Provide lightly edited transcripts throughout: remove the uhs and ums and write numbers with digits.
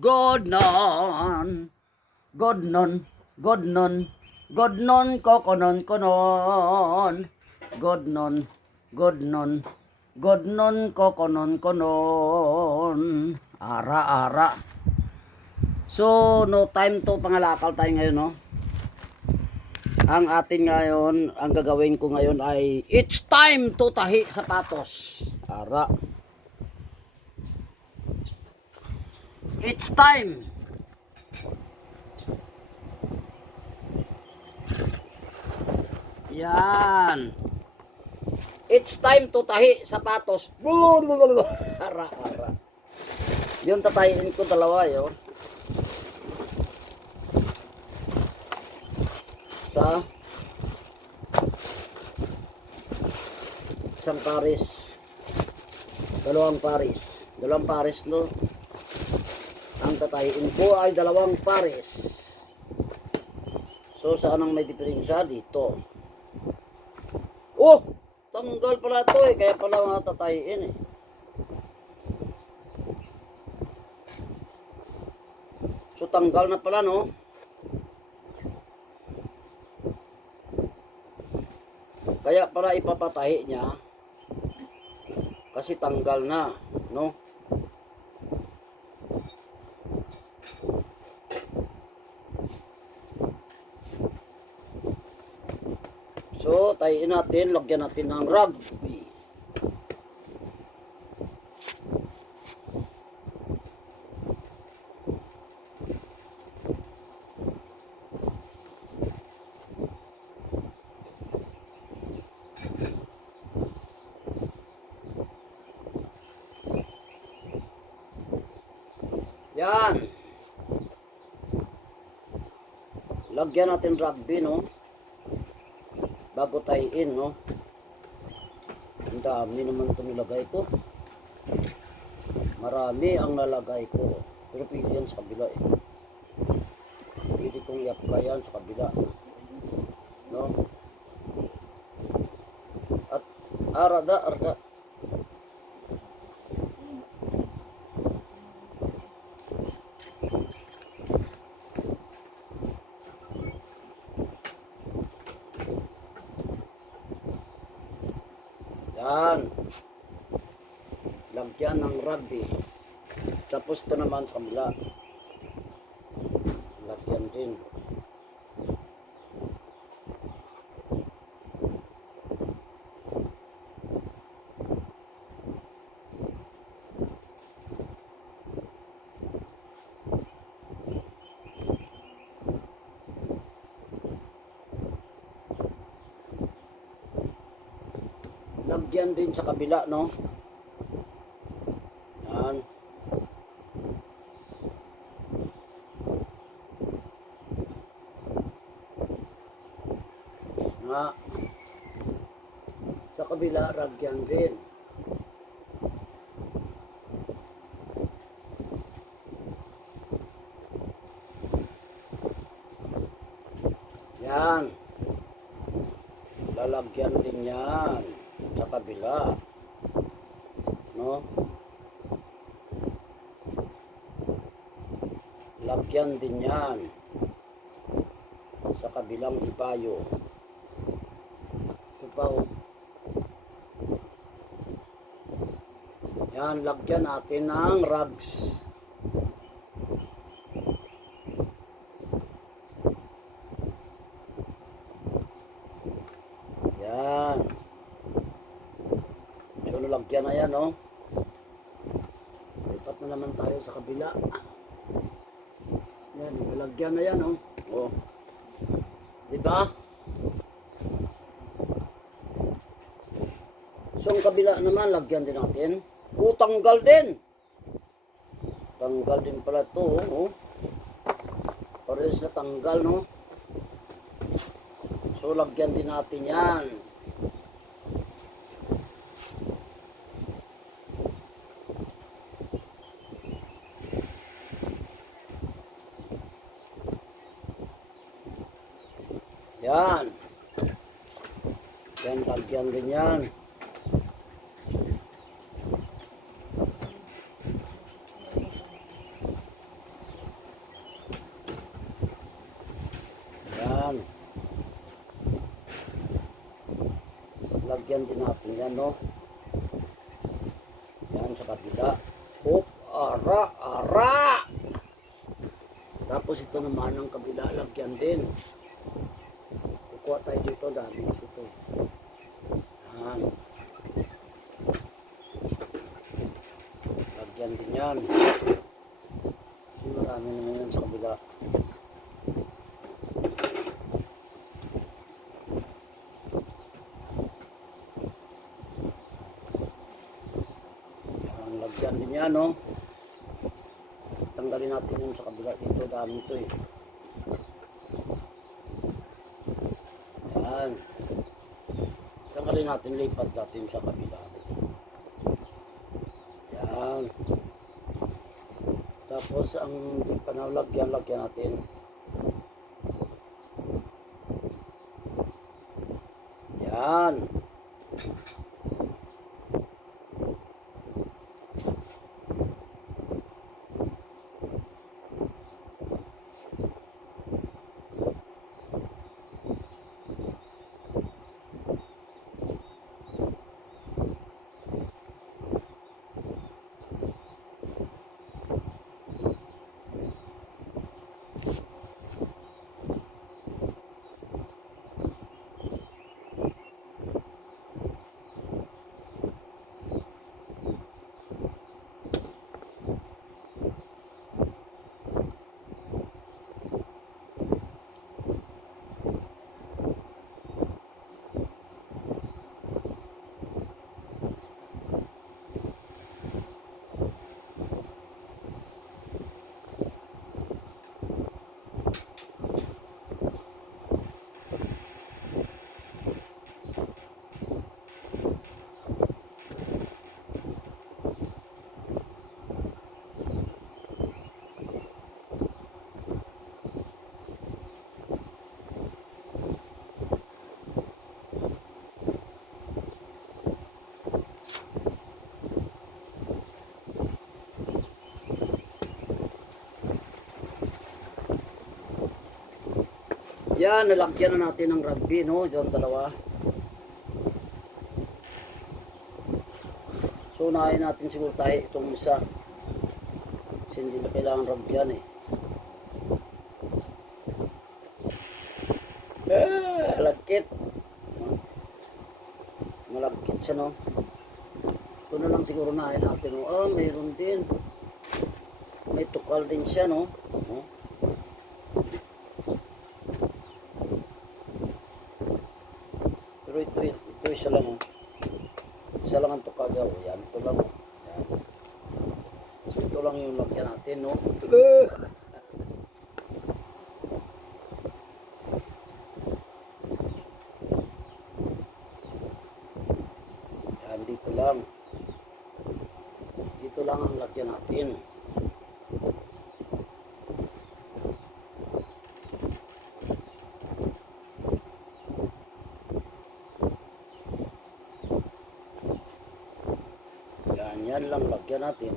God non. God non. God non. God non kokonon konon. God non. God non. God non kokonon konon. Ara ara. So no time to pangalakal tayo ngayon, no. Ang atin ngayon, ang gagawin ko ngayon ay it's time to tahi sapatos. Ara. It's time. Yan. It's time to tahi sapatos. Ara, ara. Yung tatayin ko dalawa yun. Sa isang pares. Dalawang pares, no. Ang tatayin ko ay dalawang pares. So saan ang may diferensya? Dito. Oh, tanggal pala ito eh. Kaya pala mga tatayin eh. So tanggal na pala, no. Kaya pala ipapatahi niya. Kasi tanggal na, no. So, tayin natin, lagyan natin ng rugby. Yan. Lagyan natin rugby, no. Bago tayin, no. Ang dami naman ito nilagay ko. Marami ang nalagay ko. Pero pwede yan sa kabila eh. Pwede kong i-apply yan sa kabila. No. At arda. Yan. Lagyan ng rugby. Tapos ito naman sa kabila. Lagyan din. Lagyan din sa kabila, no. Yan. Nga. Sa kabila, lagyan din. Yan. Lalagyan din yan sa kabila, no. Lagyan din yan sa kabilang ibayo. Ito pa, oh. Yan, lagyan natin ng rugs. Yan. So, nalagyan na yan, no. Lipat na naman tayo sa kabila. Yan, nalagyan na yan, no. Oh. Diba? So, ang kabila naman, lagyan din natin. Oh, tanggal din. Tanggal din pala ito, oh. Parehas na tanggal, no. So, lagyan din natin yan. Yan. Yan, lagyan din yan. lagyan din natin yan, no? Yan sa kabila. Hop, ara! Tapos ito naman ang kabila, lagyan din. Kukuha tayo dito, dami kasi ito. Yan. Lagyan din yan. Kasi marami naman yan sa kabila. Yan, lagyan din yan, no? Tanggalin natin yun sa kabila dito, dami ito eh. Yan. Tanggalin natin, lipat natin sa kabila. Yan. Tapos ang di pa na lagyan natin. Yan. Yan, nalagyan na natin ng rugby, no? Yung dalawa. So, unahin natin siguro tayo itong isa. Kasi hindi na kailangan rugby yan eh. Malagkit. Malagkit siya, no? Ito na lang siguro unahin natin, no? Ah, mayroon din. May tukal din siya, no? Pero ito isa lang, oh. Isa lang ang tukal daw. Yan, ito lang, oh. Yan. So ito lang yung lagyan natin, no? Yan, dito lang. Dito lang ang lagyan natin. Yan lang lagyan natin.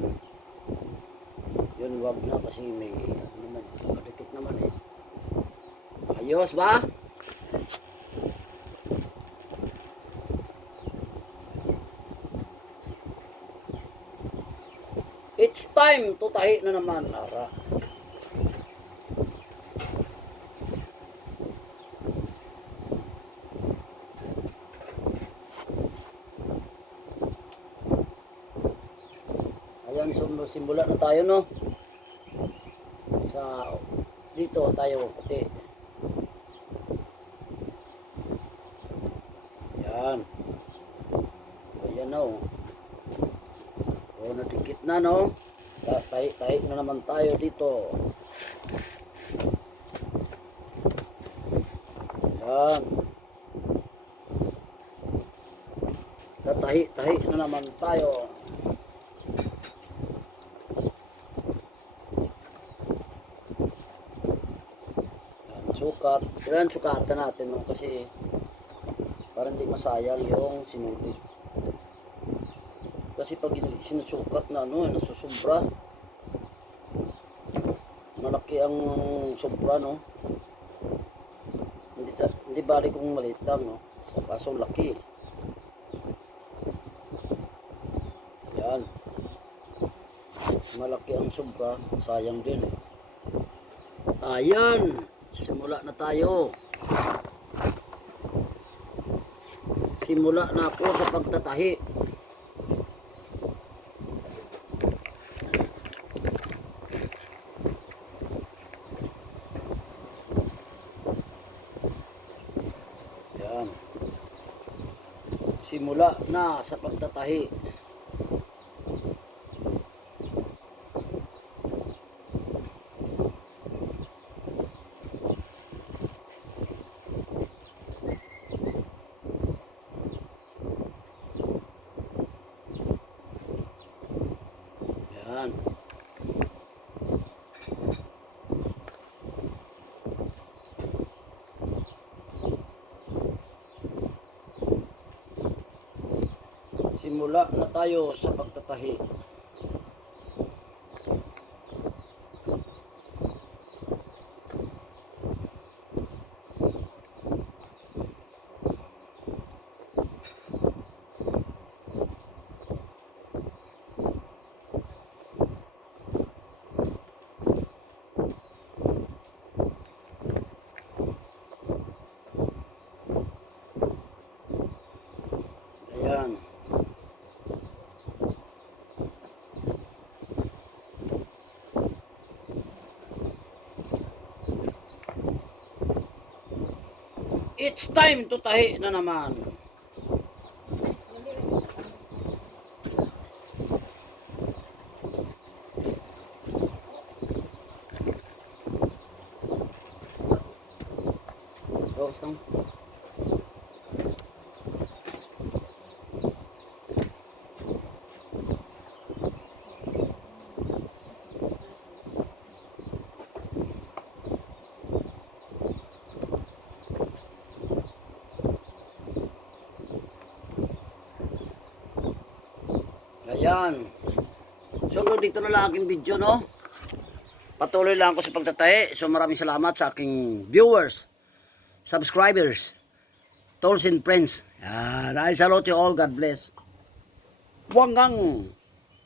Yun, wag na kasi may ano naman, kadikit naman eh. Ayos ba? Each time tutahi na naman, Lara. Ayan, simbula na tayo, no? Sa dito tayo puti. Yan. Ayan na, oh. O, nadikit na, no? Tahi na naman tayo dito. Yan. Tahi na naman tayo. Sukat. Kailangan sukatan natin, no? Kasi para hindi masayang yung sinudid. Kasi pag hindi sinusukat na ano, nasusubra. Malaki ang sobra, no? Hindi bali kung maliit lang, no? Sa kaso laki. Yan. Malaki ang sobra. Sayang din. Ayan. Simula na tayo. Simula na ako sa pagtatahi. Yan. Simula na sa pagtatahi. Yan. Simula na tayo sa pagtatahi. Ayan. It's time to tahi na naman. Bawas lang. Ayan. So dito na lang aking video, no? Patuloy lang ako sa pagtatahi. So maraming salamat sa aking viewers, subscribers, tolls and friends. Ayan. I salute you all. God bless. Wanggang.